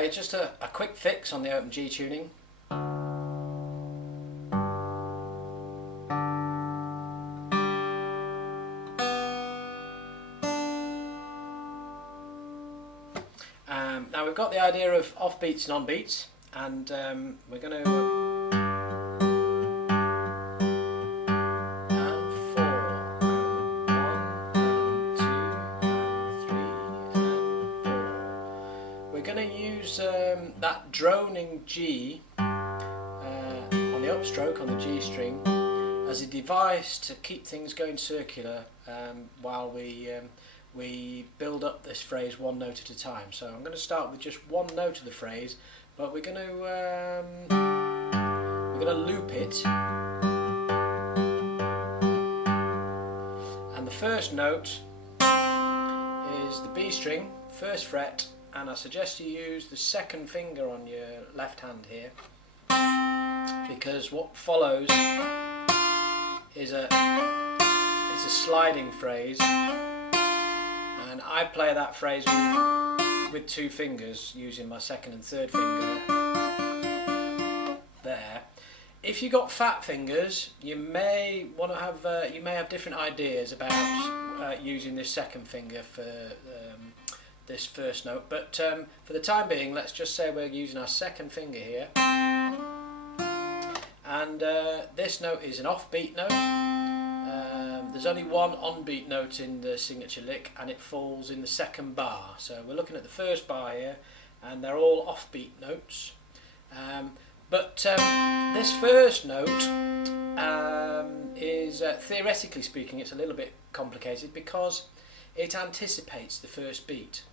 Okay, just a quick fix on the open G tuning. Now we've got the idea of offbeats and onbeats, and we're going to that droning G on the upstroke on the G string as a device to keep things going circular while we build up this phrase one note at a time. So I'm going to start with just one note of the phrase, but we're going to loop it, and the first note is the B string, first fret. And I suggest you use the second finger on your left hand here, because what follows is a sliding phrase, and I play that phrase with two fingers using my second and third finger there. If you got fat fingers, you may want to have different ideas about using this second finger for this first note, but for the time being, let's just say we're using our second finger here, and this note is an offbeat note. There's only one onbeat note in the signature lick, and it falls in the second bar. So we're looking at the first bar here, and they're all offbeat notes. But this first note is, theoretically speaking, it's a little bit complicated because it anticipates the first beat.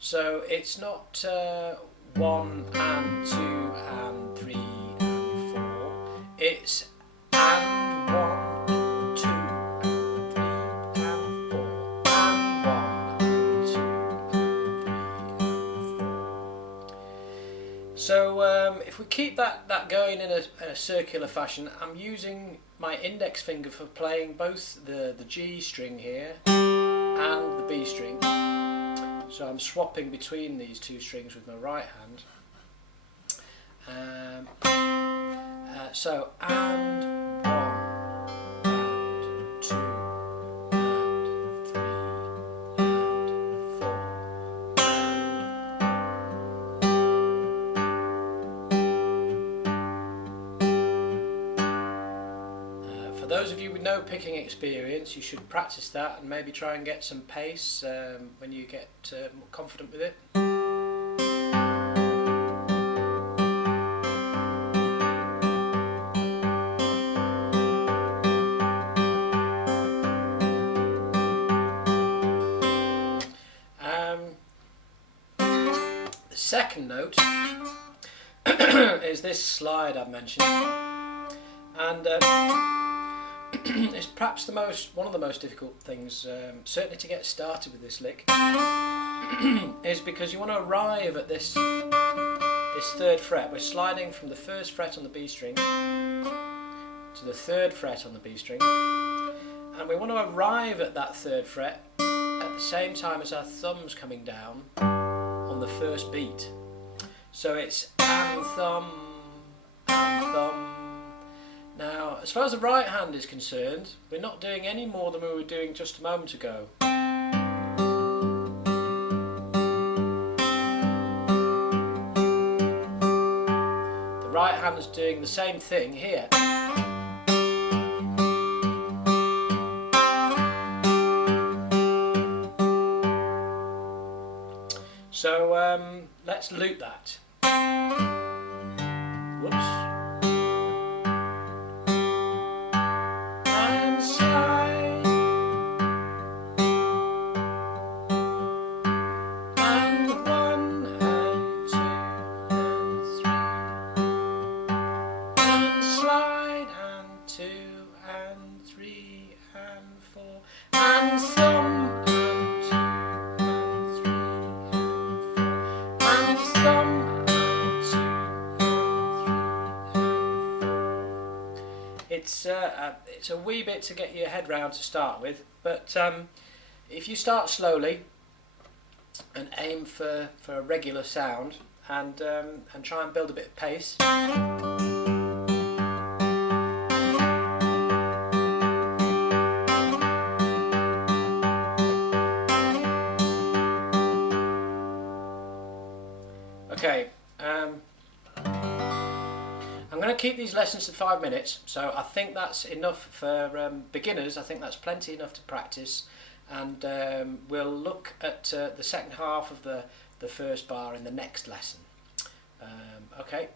So it's not 1 and 2 and 3 and 4. It's and 1, 2 and 3 and 4, and 1 and 2 and 3 and 4. So if we keep that going in a circular fashion, I'm using my index finger for playing both the G string here and the B string. So I'm swapping between these two strings with my right hand. So and 1 and 2 and 3 and 4 for those of you with no picking experience, you should practice that and maybe try and get some pace when you get more confident with it. The second note is this slide I've mentioned, and it's perhaps one of the most difficult things, certainly to get started with this lick, is because you want to arrive at this third fret. We're sliding from the first fret on the B string to the third fret on the B string, and we want to arrive at that third fret at the same time as our thumb's coming down on the first beat. So it's and thumb, and thumb. Now, as far as the right hand is concerned, we're not doing any more than we were doing just a moment ago. The right hand is doing the same thing here. So let's loop that. Whoops. It's a wee bit to get your head round to start with, but if you start slowly and aim for a regular sound, and try and build a bit of pace. Okay, I'm going to keep these lessons to 5 minutes, so I think that's enough for beginners. I think that's plenty enough to practice, and we'll look at the second half of the first bar in the next lesson. Okay.